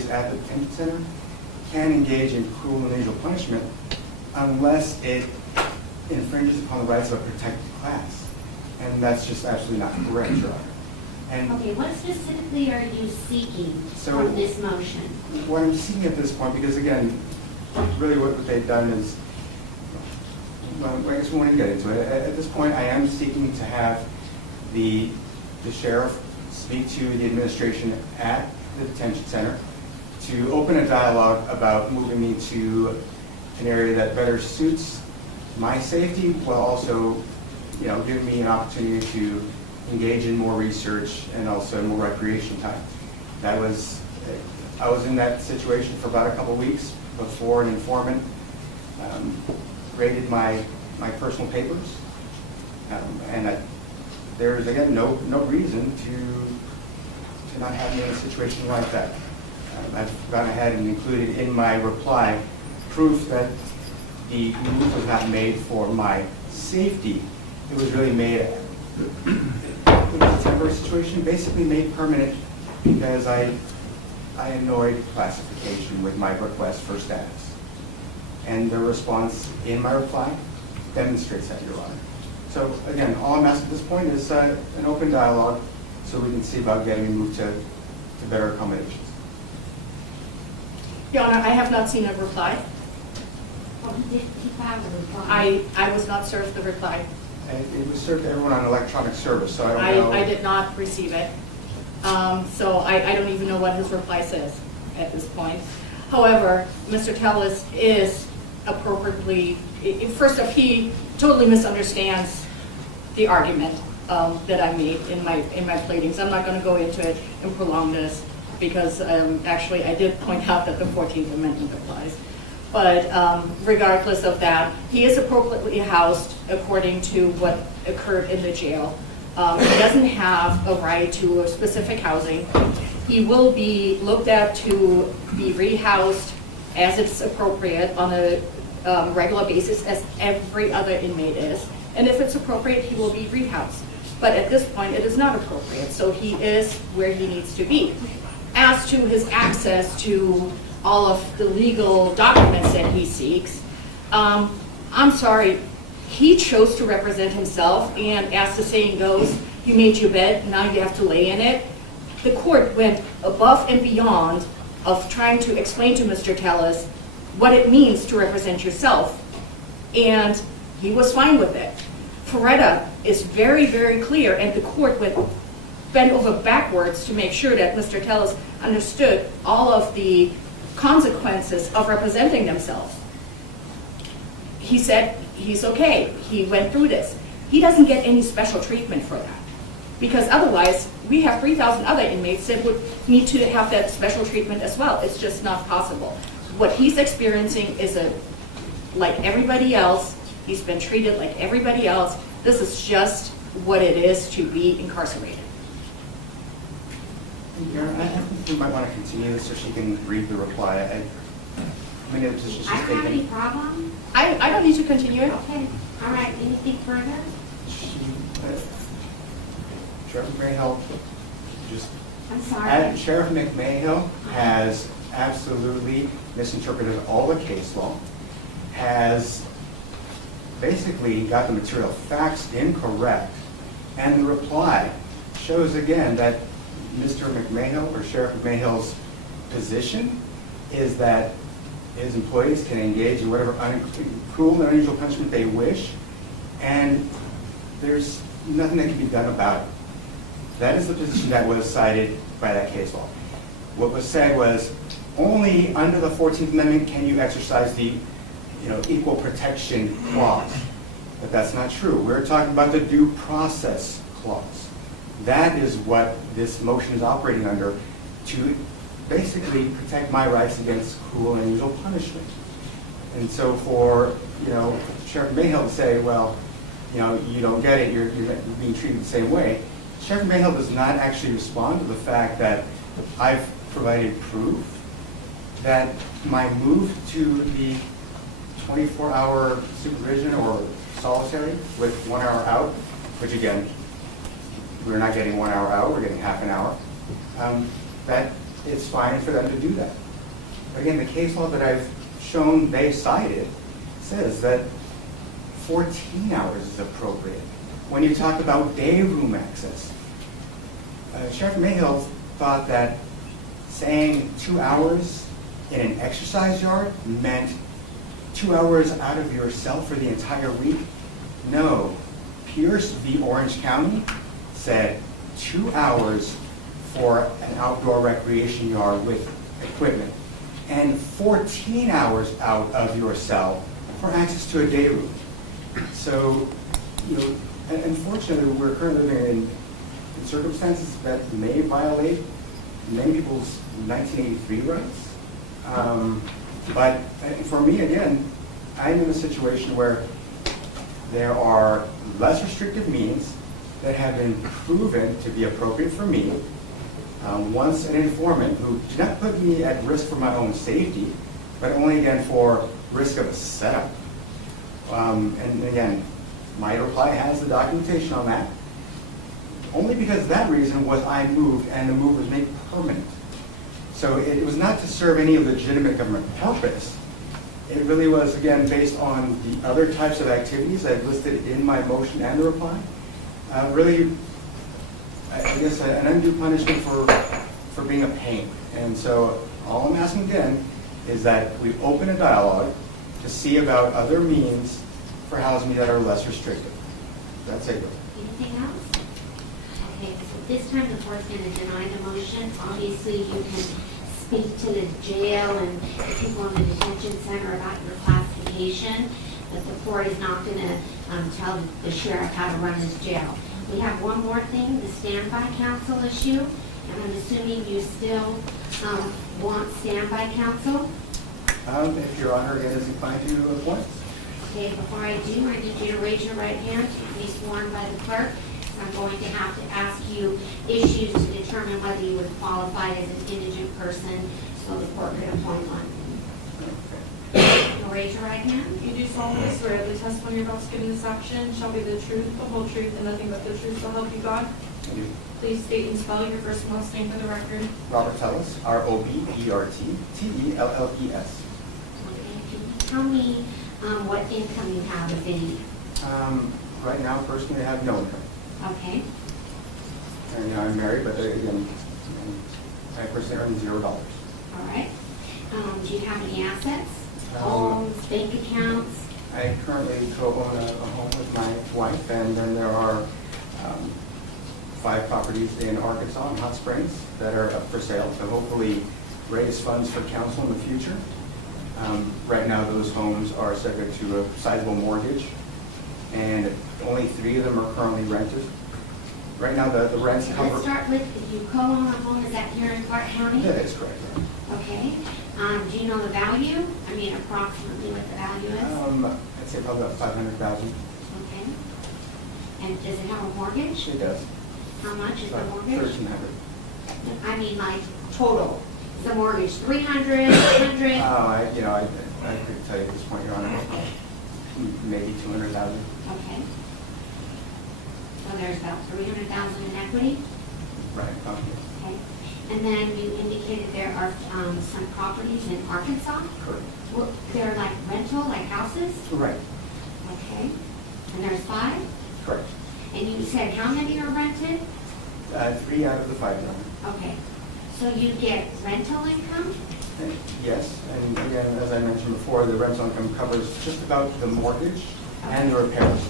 employees at the detention center can engage in cruel and unusual punishment unless it infringes upon the rights of a protected class. And that's just absolutely not correct, Your Honor. And okay, what specifically are you seeking from this motion? What I'm seeking at this point, because again, really what they've done is, well, I guess we won't even get into it. At this point, I am seeking to have the sheriff speak to the administration at the detention center to open a dialogue about moving me to an area that better suits my safety, while also, giving me an opportunity to engage in more research and also more recreation time. I was in that situation for about a couple of weeks before an informant raided my personal papers, and there's again no reason to not have me in a situation like that. I've gone ahead and included in my reply proof that the move was not made for my safety. It was really made, it was a temporary situation, basically made permanent because I annoyed classification with my request for status. And the response in my reply demonstrates that, Your Honor. So again, all I'm asking at this point is an open dialogue so we can see about getting me moved to better accommodations. Your Honor, I have not seen a reply. Well, he filed a reply. I was not served the reply. And it was served to everyone on electronic service, so I don't know. I did not receive it. So I don't even know what his reply says at this point. However, Mr. Tellis is appropriately, first off, he totally misunderstands the argument that I made in my pleadings. I'm not going to go into it and prolong this because actually I did point out that the 14th Amendment applies. But regardless of that, he is appropriately housed according to what occurred in the jail. He doesn't have a right to a specific housing. He will be looked at to be rehoused as it's appropriate on a regular basis as every other inmate is. And if it's appropriate, he will be rehoused. But at this point, it is not appropriate. So he is where he needs to be. As to his access to all of the legal documents that he seeks, I'm sorry, he chose to represent himself, and as the saying goes, you made your bed, now you have to lay in it. The court went above and beyond of trying to explain to Mr. Tellis what it means to represent yourself, and he was fine with it. Ferretta is very, very clear, and the court bent over backwards to make sure that Mr. Tellis understood all of the consequences of representing themselves. He said he's okay. He went through this. He doesn't get any special treatment for that, because otherwise we have 3,000 other inmates that would need to have that special treatment as well. It's just not possible. What he's experiencing is like everybody else. He's been treated like everybody else. This is just what it is to be incarcerated. I think we might want to continue this so she can read the reply. I mean, it's just I don't have any problem. I don't need to continue it. Okay. All right. Anything further? Sheriff McMahill I'm sorry. Sheriff McMahill has absolutely misinterpreted all the case law, has basically got the material facts incorrect, and the reply shows again that Mr. McMahill or Sheriff McMahill's position is that his employees can engage in whatever cruel and unusual punishment they wish, and there's nothing that can be done about it. That is the position that was cited by that case law. What was said was only under the 14th Amendment can you exercise the equal protection clause. But that's not true. We're talking about the due process clause. That is what this motion is operating under, to basically protect my rights against cruel and unusual punishment. And so for Sheriff McMahill to say, well, you don't get it, you're being treated the same way, Sheriff McMahill does not actually respond to the fact that I've provided proof that my move to the 24-hour supervision or solitary with 1 hour out, which again, we're not getting 1 hour out, we're getting half an hour. That it's fine for them to do that. Again, the case law that I've shown they cited says that 14 hours is appropriate. When you talk about day room access, Sheriff Mayhill thought that saying 2 hours in an exercise yard meant 2 hours out of your cell for the entire week. No, Pierce v. Orange County said 2 hours for an outdoor recreation yard with equipment and 14 hours out of your cell for access to a day room. So, unfortunately, we're currently living in circumstances that may violate many people's 1983 rights. But for me, again, I'm in a situation where there are less restrictive means that have been proven to be appropriate for me. Once an informant who did not put me at risk for my own safety, but only again for risk of a setup. And again, my reply has the documentation on that. Only because of that reason was I moved, and the move was made permanent. So it was not to serve any legitimate government purpose. It really was, again, based on the other types of activities I've listed in my motion and the reply. Really, I guess, an undue punishment for being a pain. And so all I'm asking again is that we open a dialogue to see about other means for housing that are less restrictive. That's it. Anything else? Okay, so this time the court's going to deny the motion. Obviously, you can speak to the jail and the people in the detention center about your classification, but the court is not going to tell the sheriff how to run his jail. We have one more thing, the standby counsel issue, and I'm assuming you still want standby counsel? If Your Honor again is inclined to appoint. Okay, before I do, I need you to raise your right hand to be sworn by the clerk. I'm going to have to ask you issues to determine whether you would qualify as an indigent person, so the court could appoint one. You'll raise your right hand. You do solemnly swear the testimony you're about to give in this action shall be the truth, the whole truth, and nothing but the truth, so help you God? I do. Please state and spell your first and last name for the record. Robert Tellis, ROBERT, TELLES. Okay, can you tell me what income you have, if any? Right now, personally, I have no income. Okay, And I'm married, but again, I personally earn $0. all right. Do you have any assets? Um, Homes, bank accounts? I currently co-own a home with my wife, and then there are 5 properties in Arkansas and Hot Springs that are up for sale to hopefully raise funds for council in the future. Right now, those homes are subject to a sizable mortgage, and only 3 of them are currently rented. Right now, the rents Okay, cover... let's start with, if you co-own a home, is that here in Clark County? That is correct. Okay. Do you know the value? I mean, approximately what the value is? I'd say probably about $500,000. Okay. And does it have a mortgage? It does. How much is the About mortgage? $1,300. I mean, like, total. Is the mortgage 300, 100? I couldn't tell you at this point, Your Honor. Maybe $200,000. Okay. So there's about 300,000 in equity? Right. Okay. And then you indicated there are some properties in Arkansas? Correct. Well, they're like rental, like houses? Right. Okay. And there's 5? Correct. And you said how many are rented? 3 out of the 5, Your Honor. Okay. So you get rental income? Yes, and again, as I mentioned before, the rental income covers just about the mortgage and the repairs.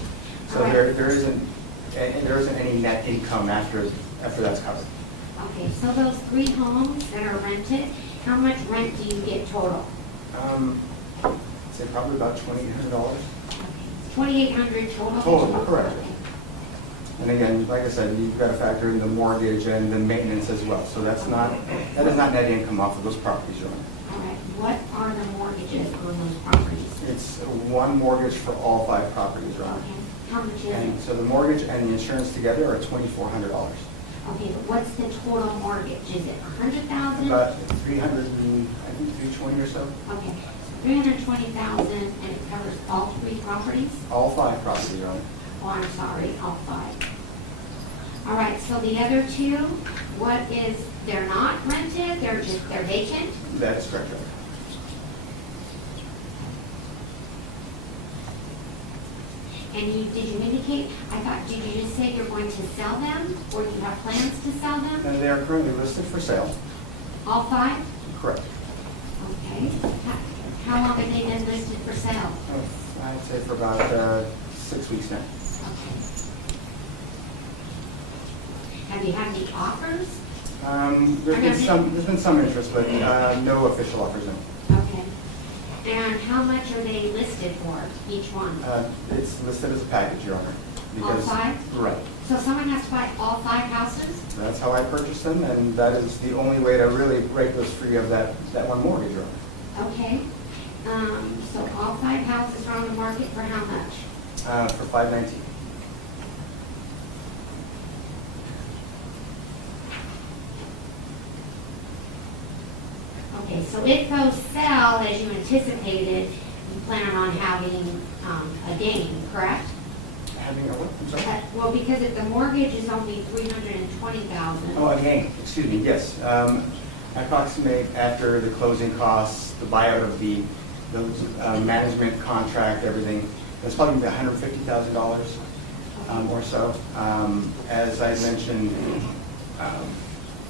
So All right. there isn't any net income after that's covered. Okay, so those 3 homes that are rented, how much rent do you get total? I'd say probably about $2,800. Okay. $2,800 total? Total, correct. Okay. And again, like I said, you've got to factor in the mortgage and the maintenance as well. So that is not net income off of those properties, Your Honor. All right, what are the mortgages on those properties? It's one mortgage for all 5 properties, Your Honor. Okay, how much is And it? so the mortgage and the insurance together are $2,400. Okay, but what's the total mortgage? Is it 100,000? About 300 and, I think 320 or so. Okay, 320,000, and it covers all 3 properties? All 5 properties, Your Honor. Oh, I'm sorry, all 5. All right, so the other 2, what is they're not rented, they're vacant? That is correct, Your Honor. And did you indicate, did you just say you're going to sell them, or you have plans to sell them? And they are currently listed for sale. All 5? Correct. Okay. How long have they been listed for sale? I'd say for about 6 weeks now. Okay. Have you had any offers? There's been some interest, but no official offers in. Okay. And how much are they listed for, each one? It's listed as a package, Your Honor. All 5? Right. So someone has to buy all 5 houses? That's how I purchased them, and that is the only way to really break those free of that one mortgage, Your Honor. Okay. So all 5 houses are on the market for how much? For $519. Okay, so if those sell as you anticipated, you plan on having a gain, correct? Having a what? I'm sorry? Well, because if the mortgage is only $320,000. Oh, again, excuse me, yes. I approximate after the closing costs, the buyout of the management contract, everything, it's probably $150,000 or so. As I mentioned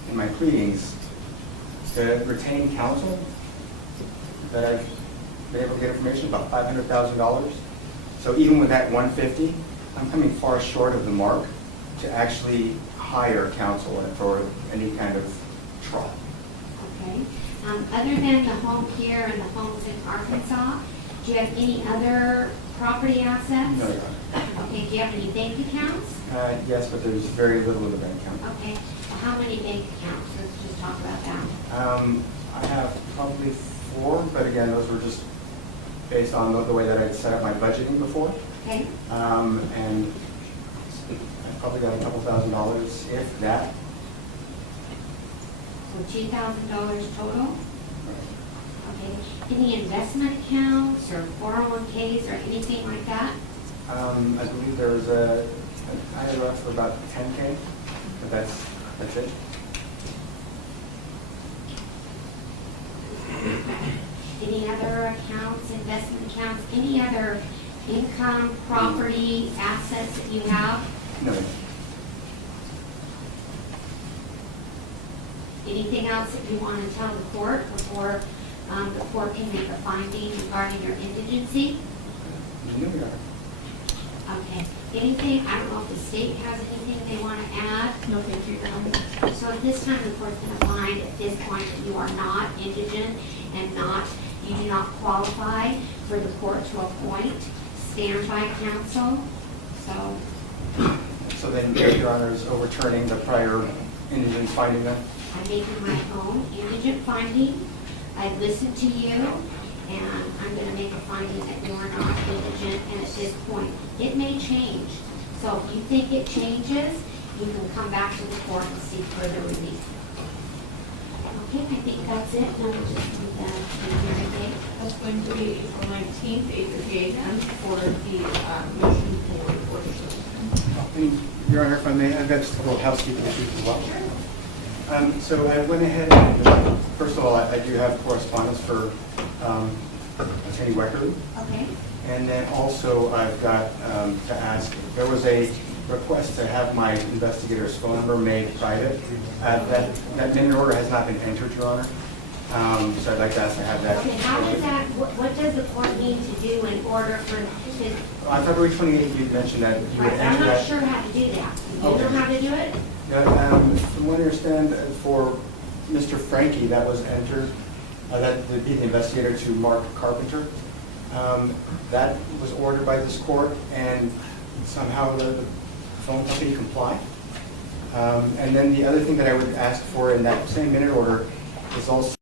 in my pleadings, to retain counsel, that I've been able to get information about $500,000. So even with that $150,000, I'm coming far short of the mark to actually hire counsel for any kind of trial. Okay. Other than the home here and the homes in Arkansas, do you have any other property assets? No, Your Honor. Okay, do you have any bank accounts? Yes, but there's very little in the bank account. Okay, well, how many bank accounts? Let's just talk about that. I have probably 4, but again, those were just based on the way that I had set up my budgeting before. Okay, And I probably got a couple $1,000s, if that. so $2,000 total? Okay, any investment accounts or 401ks or anything like that? I believe there was an IRA for about $10K, but that's it. Any other accounts, investment accounts, any other income, property, assets that you have? No. Anything else that you want to tell the court before the court can make a finding regarding your indigency? No, Your Honor. Okay, anything, I don't know if the state has anything they want to add? No, thank you. So at this time, the court's going to find at this point that you are not indigent and you do not qualify for the court to appoint standby counsel. So then, Your Honor is overturning the prior indigence finding then? I'm making my own indigent finding. I've listened to you, and I'm going to make a finding that you are not indigent, and at this point, it may change. So if you think it changes, you can come back to the court and seek further relief. Okay, I think that's it. Now we'll just do the hearing date. That's going to be April 19th, 8:30 a.m. for the motion for order. Your Honor, if I may, I've got just a couple of housekeeping issues as well. So I went ahead and, first of all, I do have correspondence for Attorney Weckerly. Okay. And then also I've got to ask, there was a request to have my investigator's phone number made private. That minute order has not been entered, Your Honor. So I'd like to ask to have that. Okay, how does that, what does the court need to do in order for, On February 28th, you mentioned that you would right, enter I'm not that. sure how to do that. You Okay. know how to do it? From what I understand, for Mr. Frankie, that was entered, that would be the investigator to Mark Carpenter. That was ordered by this court, and somehow the phone company complied. And then the other thing that I would ask for in that same minute order is also